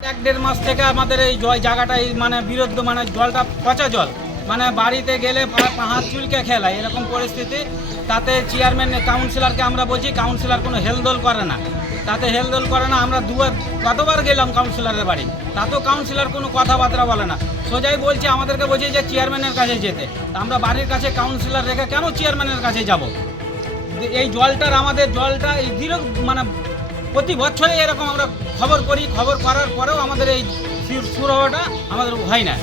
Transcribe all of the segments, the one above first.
এক দেড় মাস থেকে আমাদের এই জয় জায়গাটা এই মানে বিরুদ্ধ মানে জলটা পচা জল। মানে বাড়িতে গেলে হাত চুলকে খেলা এরকম পরিস্থিতি। তাতে চেয়ারম্যান কাউন্সিলরকে আমরা বলছি কাউন্সিলর কোনো হেলদোল করে না। তাতে হেলদোল করে না, আমরা দুবার কতবার গেলাম কাউন্সিলরের বাড়ি। তাতেও কাউন্সিলর কোনো কথাবার্তা বলে না। সোজাই বলছে, আমাদেরকে বলছে যে চেয়ারম্যানের কাছে যেতে। আমরা বাড়ির কাছে কাউন্সিলর রেখে কেন চেয়ারম্যানের কাছে যাব? এই জলটার আমাদের জলটা এই দীর্ঘ মানে প্রতি বছরে এরকম আমরা খবর করি, খবর করার পরেও আমাদের এই সুর- হওয়াটা আমাদের হয় না।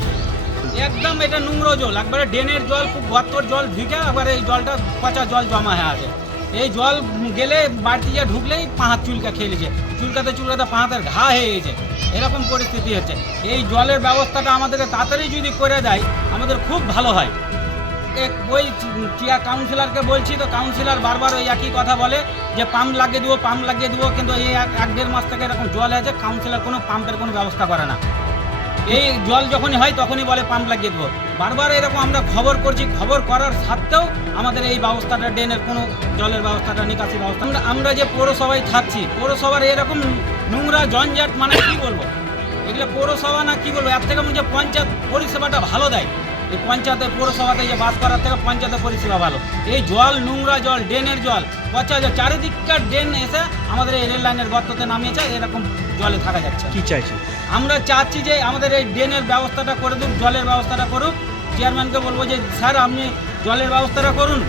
একদম এটা নোংরো জল, একবারে ড্রেনের জল, খুব ভত্তর জল ঢুকে একবারে এই জলটা পচা জল জমা হয়ে আছে। এই জল গেলে বাড়িতে গিয়ে ঢুকলেই পাহাড় চুলকা খেলেছে চুলকাতে চুলকাতে পাহাড়ের ঘা হয়ে গেছে। এরকম পরিস্থিতি হচ্ছে। এই জলের ব্যবস্থাটা আমাদেরকে তাড়াতাড়ি যদি করে দেয়, আমাদের খুব ভালো হয়। এক ওই চিয়া কাউন্সিলরকে বলছি, তো কাউন্সিলর বারবার ওই একই কথা বলে যে পাম্প লাগিয়ে দেবো, পাম্প লাগিয়ে দেবো, কিন্তু এই এক দেড় মাস থেকে এরকম জল আছে, কাউন্সিলর কোনো পাম্পের কোনো ব্যবস্থা করে না। এই জল যখনই হয় তখনই বলে পাম্প লাগিয়ে দেবো। বারবার এরকম আমরা খবর করছি, খবর করার সত্ত্বেও আমাদের এই ব্যবস্থাটা, ড্রেনের কোনো জলের ব্যবস্থাটা, নিকাশি ব্যবস্থা, আমরা আমরা যে পৌরসভায় থাকছি, পৌরসভার এরকম নোংরা, জঞ্জাট মানে কি বলব? এগুলো পৌরসভা না কি বলব? এর থেকে হচ্ছে পঞ্চায়েত পরিষেবাটা ভালো দেয়। এই পঞ্চায়েতের পৌরসভাতে যে বাস করার থেকে পঞ্চায়েতের পরিষেবা ভালো। এই জল নোংরা জল ড্রেনের জল পচা জল চারিদিককার ড্রেন এসে আমাদের এই রেল লাইনের গর্ততে নামিয়েছে এরকম জলে থাকা যাচ্ছে। কী চাইছেন আমরা চাচ্ছি যে আমাদের এই ড্রেনের ব্যবস্থাটা করে দিন জলের ব্যবস্থাটা করুক। চেয়ারম্যানকে বলব যে স্যার আপনি জলের ব্যবস্থাটা করুন।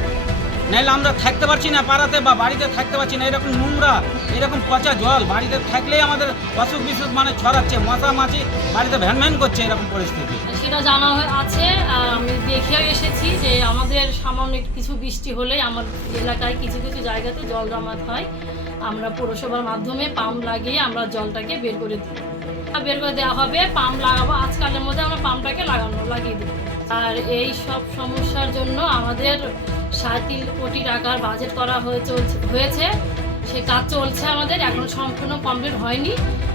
নাহলে আমরা থাকতে পারছি না পাড়াতে বা বাড়িতে থাকতে পারছি না। এরকম নোংরা, এরকম পচা জল বাড়িতে থাকলেই আমাদের অসুখ বিসুখ মানে ছড়াচ্ছে, মশা মাছি বাড়িতে ভ্যান ভ্যান করছে এরকম পরিস্থিতি। সেটা জানা আছে আমি দেখেও এসেছি যে আমাদের সামান্য কিছু বৃষ্টি হলেই আমার এলাকায় কিছু কিছু জায়গাতে জল জমা হয়। আমরা পৌরসভার মাধ্যমে পাম্প লাগিয়ে আমরা জলটাকে বের করে দিই। বের করে দেওয়া হবে, পাম্প লাগাবো। আজকালের মধ্যে আমরা পাম্পটাকে লাগানো, লাগিয়ে দিই। আর এই সব সমস্যার জন্য আমাদের সাড়ে তিন কোটি টাকার বাজেট করা হয়ে চলছে, হয়েছে। সে কাজ চলছে আমাদের, এখনও সম্পূর্ণ কমপ্লিট হয়নি।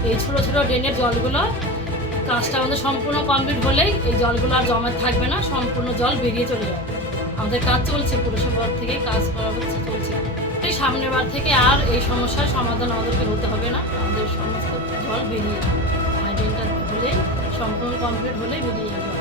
এই ছোটো ছোটো ড্রেনের জলগুলো, কাজটা আমাদের সম্পূর্ণ কমপ্লিট হলেই এই জলগুলো আর জমা থাকবে না, সম্পূর্ণ জল বেরিয়ে চলে যাবে। আমাদের কাজ চলছে পুরসভা থেকে কাজ করা হচ্ছে, চলছে। সামনের বার থেকে আর এই সমস্যার সমাধান আমাদেরকে হতে হবে না। আমাদের সমস্ত জল বেরিয়ে আর ড্রেনটা সম্পূর্ণ কমপ্লিট হলে বেরিয়ে যাবে।